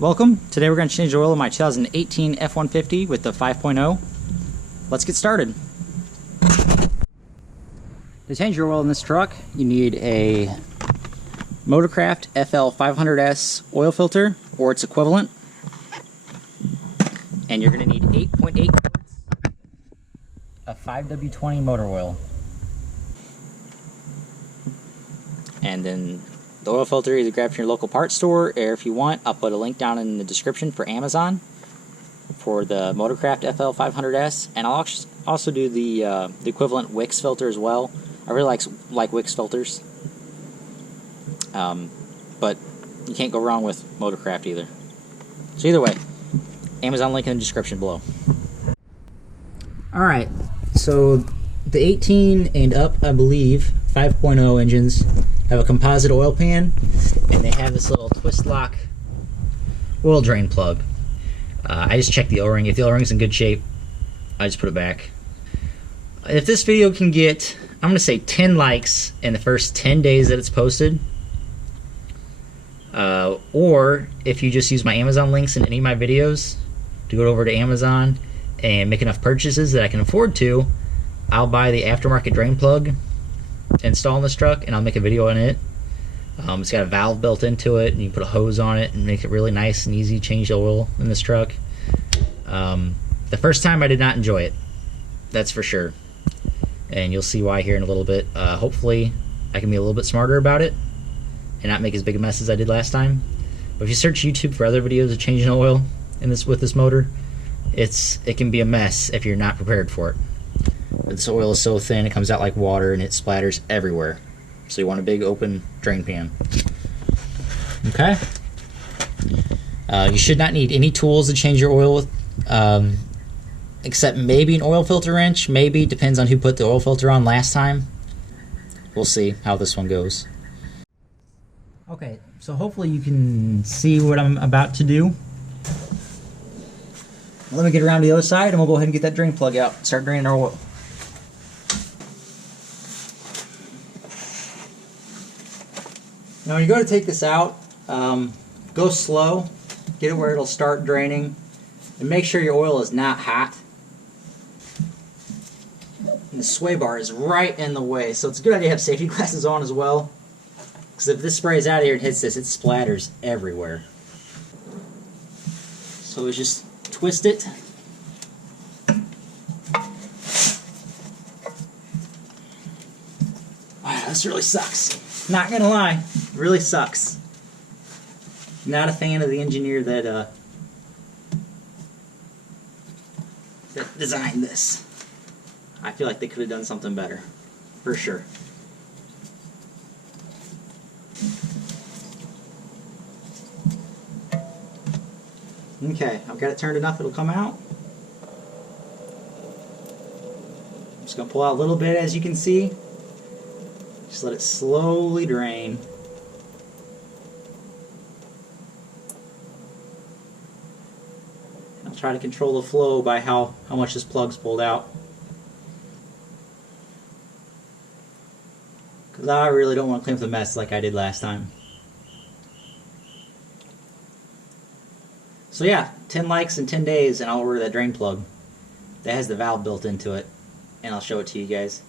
Welcome. Today we're going to change the oil in my 2018 F150 with the 5.0. Let's get started. To change your oil in this truck, you need a Motorcraft FL 500S oil filter or its equivalent. And you're going to need 8.8 quarts of 5W20 motor oil. And then the oil filter either grab from your local parts store, or if you want, I'll put a link down in the description for Amazon for the Motorcraft FL 500S, and I'll also do the equivalent Wix filter as well. I really like Wix filters, but you can't go wrong with Motorcraft either. So either way, Amazon link in the description below. Alright, so the 18 and up, I believe, 5.0 engines have a composite oil pan, and they have this little twist lock oil drain plug. I just checked the O-ring. If the O-ring's in good shape, I just put it back. If this video can get, I'm going to say 10 likes in the first 10 days that it's posted, or if you just use my Amazon links in any of my videos to go over to Amazon and make enough purchases that I can afford to, I'll buy the aftermarket drain plug, install in this truck, and I'll make a video on it. It's got a valve built into it, and you can put a hose on it and make it really nice and easy to change the oil in this truck. The first time I did not enjoy it, that's for sure, and you'll see why here in a little bit. Hopefully I can be a little bit smarter about it and not make as big a mess as I did last time. But if you search YouTube for other videos of changing oil in with this motor, it can be a mess if you're not prepared for it. This oil is so thin it comes out like water and it splatters everywhere. So you want a big open drain pan. Okay. You should not need any tools to change your oil with, except maybe an oil filter wrench. Maybe, depends on who put the oil filter on last time. We'll see how this one goes. Okay, so hopefully you can see what I'm about to do. Let me get around to the other side and we'll go ahead and get that drain plug out and start draining our oil. Now when you go to take this out, go slow, get it where it'll start draining, and make sure your oil is not hot. And the sway bar is right in the way, so it's a good idea to have safety glasses on as well, because if this sprays out of here and hits this, it splatters everywhere. So just twist it. Wow, this really sucks. Not gonna lie, it really sucks. Not a fan of the engineer that designed this. I feel like they could have done something better, for sure. Okay, I've got it turned enough it'll come out. I'm just gonna pull out a little bit, as you can see. Just let it slowly drain. I'll try to control the flow by how much this plug's pulled out. Because I really don't want to clean up the mess like I did last time. So yeah, 10 likes in 10 days and I'll order that drain plug. That has the valve built into it. And I'll show it to you guys.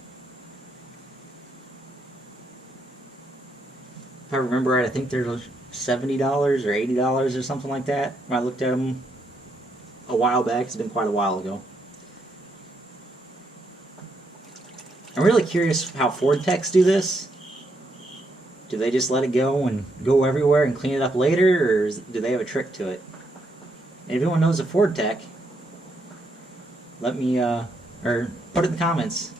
If I remember right, I think they're $70 or $80 or something like that. When I looked at them a while back, it's been quite a while ago. I'm really curious how Ford techs do this. Do they just let it go and go everywhere and clean it up later, or do they have a trick to it? And if anyone knows a Ford tech, let me, or put it in the comments.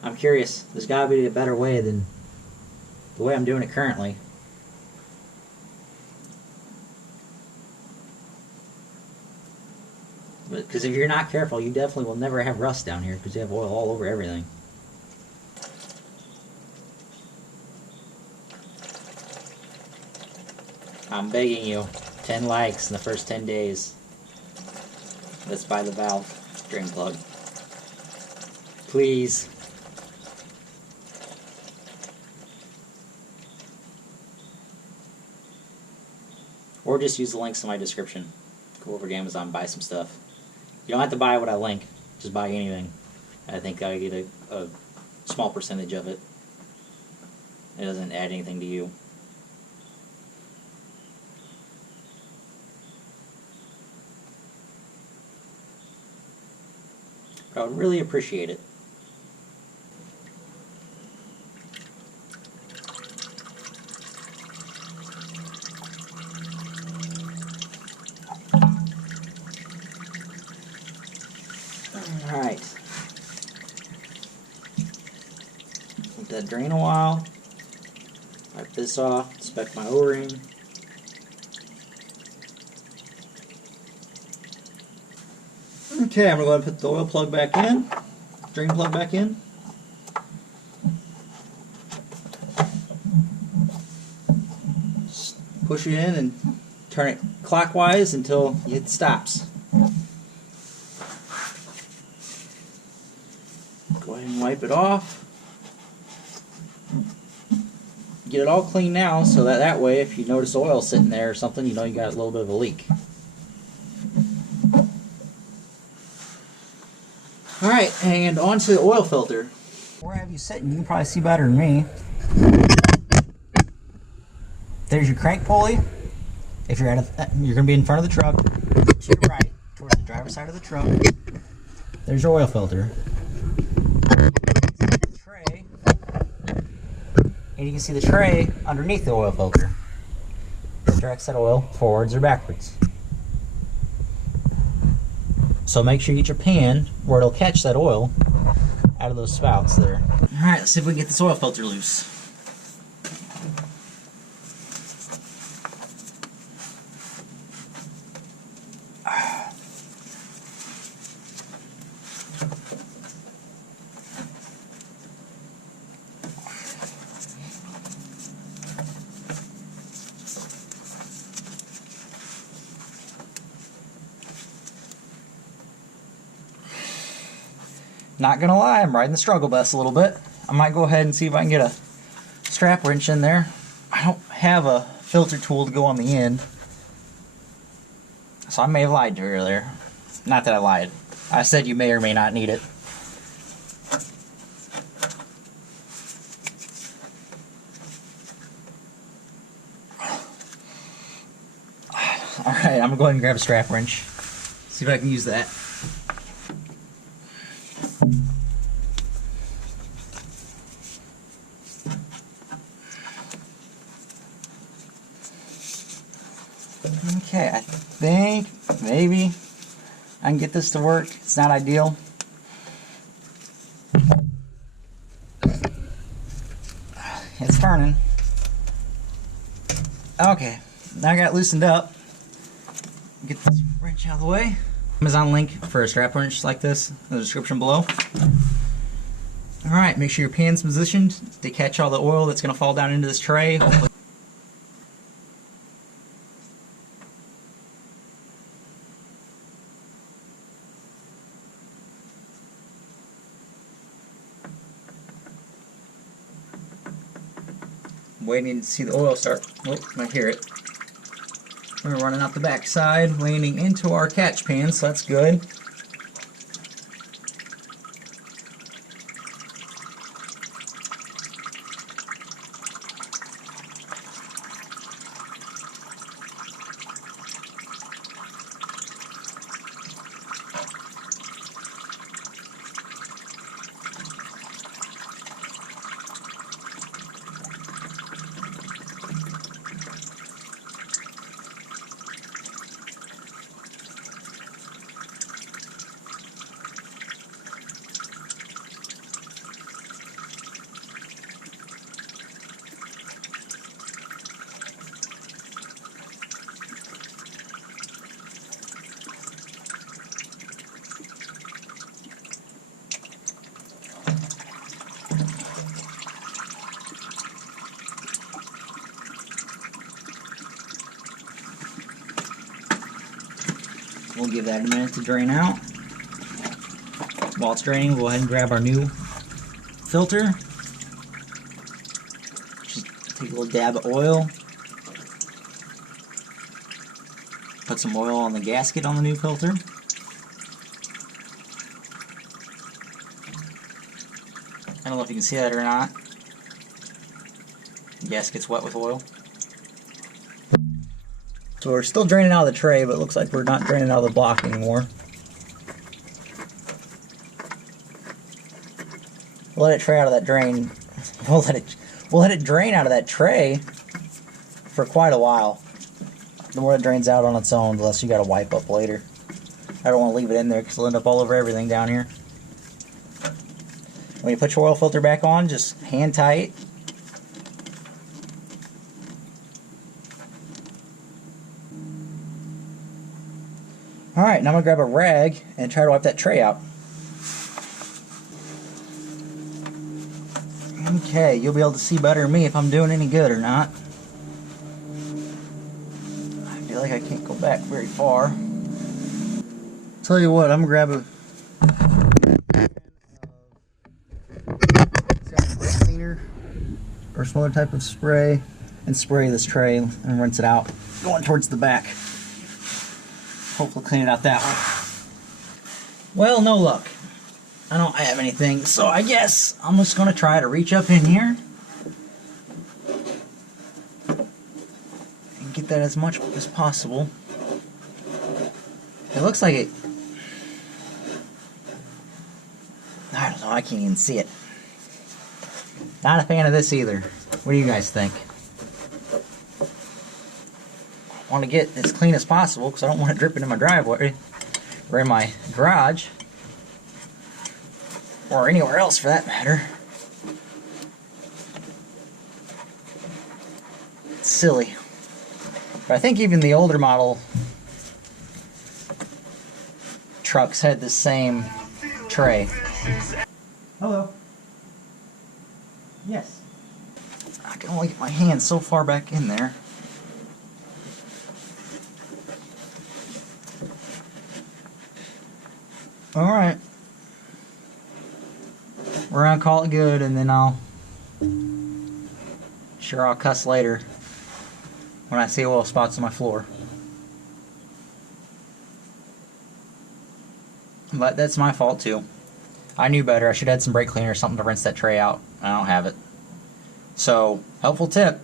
I'm curious. There's got to be a better way than the way I'm doing it currently. Because if you're not careful, you definitely will never have rust down here because you have oil all over everything. I'm begging you, 10 likes in the first 10 days. Let's buy the valve drain plug. Please. or just use the links in my description. Go over to Amazon, buy some stuff. You don't have to buy what I link, just buy anything. I think I get a small percentage of it. It doesn't add anything to you. But I would really appreciate it. Alright. Let that drain a while. Wipe this off, inspect my O-ring. Okay, I'm going to put the oil plug back in, drain plug back in. Just push it in and turn it clockwise until it stops. Go ahead and wipe it off. Get it all clean now, so that way if you notice oil sitting there or something, you know you got a little bit of a leak. Alright, and onto the oil filter. Where I have you sitting, you can probably see better than me. There's your crank pulley. If you're you're going to be in front of the truck, to your right, towards the driver's side of the truck. There's your oil filter. Tray. And you can see the tray underneath the oil filter. It directs that oil forwards or backwards. So make sure you get your pan where it'll catch that oil out of those spouts there. Alright, let's see if we can get this oil filter loose. Not gonna lie, I'm riding the struggle bus a little bit. I might go ahead and see if I can get a strap wrench in there. I don't have a filter tool to go on the end, so I may have lied to her earlier. Not that I lied. I said you may or may not need it. Alright, I'm gonna go ahead and grab a strap wrench. See if I can use that. Okay, I think maybe I can get this to work. It's not ideal. It's turning. Okay, now I got it loosened up. Get this wrench out of the way. Amazon link for a strap wrench like this in the description below. Alright, make sure your pan's positioned to catch all the oil that's going to fall down into this tray. Hopefully. Waiting to see the oil start. Oh, I hear it. We're running out the back side, landing into our catch pan, so that's good. We'll give that a minute to drain out. While it's draining, we'll go ahead and grab our new filter. Just take a little dab of oil. Put some oil on the gasket on the new filter. I don't know if you can see that or not. The gasket's wet with oil. So we're still draining out of the tray, but it looks like we're not draining out of the block anymore. We'll let it tray out of that drain. We'll let it drain out of that tray for quite a while. The more it drains out on its own, the less you got to wipe up later. I don't want to leave it in there because it'll end up all over everything down here. When you put your oil filter back on, just hand tight. Alright, now I'm going to grab a rag and try to wipe that tray out. Okay, you'll be able to see better than me if I'm doing any good or not. I feel like I can't go back very far. Tell you what, I'm going to grab a brake cleaner or some other type of spray and spray this tray and rinse it out going towards the back. Hopefully clean it out that way. Well, no luck. I don't have anything, so I guess I'm just going to try to reach up in here and get that as much as possible. It looks like it... I don't know, I can't even see it. Not a fan of this either. What do you guys think? I want to get as clean as possible because I don't want it dripping in my driveway or in my garage. Or anywhere else for that matter. It's silly. But I think even the older model trucks had the same tray. Hello. Yes. I can only get my hand so far back in there. Alright. We're gonna call it good, and then I'll cuss later when I see oil spots on my floor. But that's my fault too. I knew better. I should have had some brake cleaner or something to rinse that tray out. I don't have it. So, helpful tip.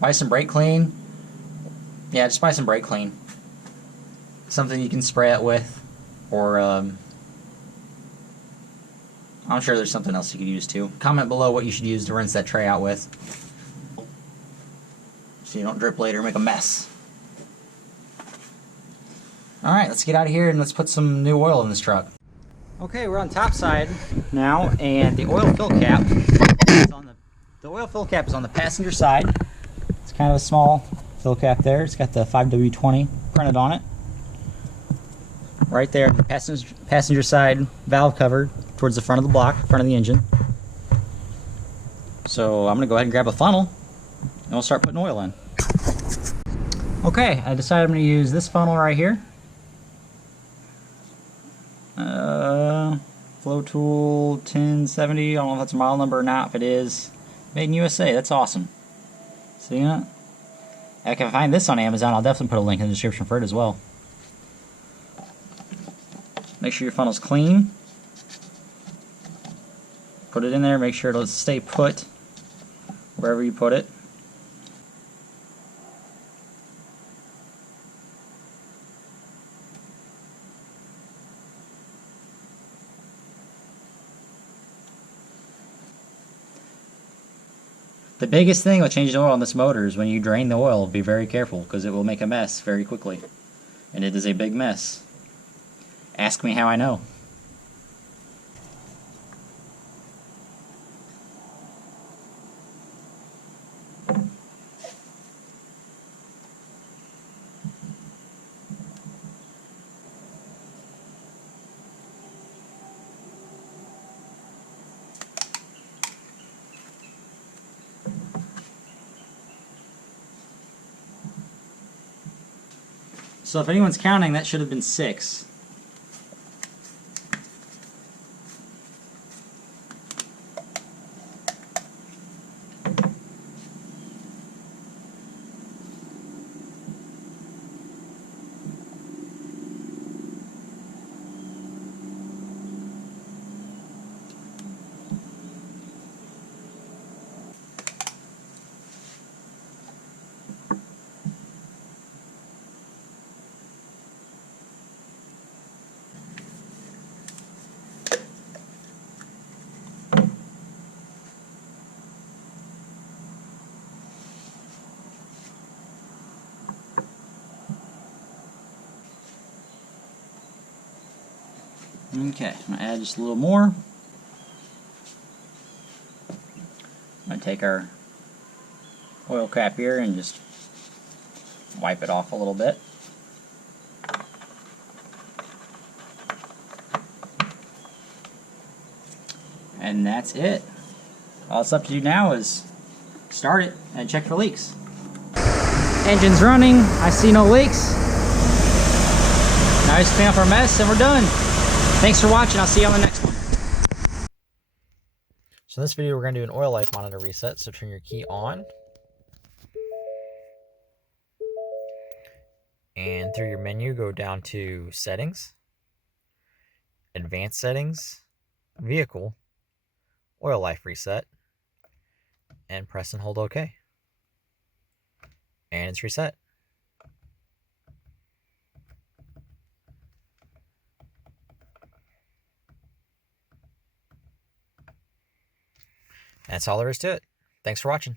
Buy some brake clean. Yeah, just buy some brake clean. Something you can spray it with. Or, I'm sure there's something else you could use too. Comment below what you should use to rinse that tray out with, so you don't drip later and make a mess. Alright, let's get out of here and let's put some new oil in this truck. Okay, we're on top side now, and the oil fill cap is on the passenger side. It's kind of a small fill cap there. It's got the 5W20 printed on it. Right there, the passenger side valve cover towards the front of the block, front of the engine. So I'm going to go ahead and grab a funnel and we'll start putting oil in. Okay, I decided I'm going to use this funnel right here. Flow Tool 1070, I don't know if that's a model number or not. If it is, made in USA, that's awesome. See that? I can find this on Amazon. I'll definitely put a link in the description for it as well. Make sure your funnel's clean. Put it in there, make sure it'll stay put wherever you put it. The biggest thing with changing oil on this motor is when you drain the oil, be very careful because it will make a mess very quickly. And it is a big mess. Ask me how I know. So if anyone's counting, that should have been 6. Okay, I'm going to add just a little more. I'm going to take our oil cap here and just wipe it off a little bit. And that's it. All it's up to do now is start it and check for leaks. Engine's running. I see no leaks. Now just clean up our mess and we're done. Thanks for watching. I'll see you on the next one. So in this video, we're going to do an oil life monitor reset. So turn your key on. And through your menu, go down to Settings, Advanced Settings, Vehicle, Oil Life Reset, and press and hold OK. And it's reset. That's all there is to it. Thanks for watching.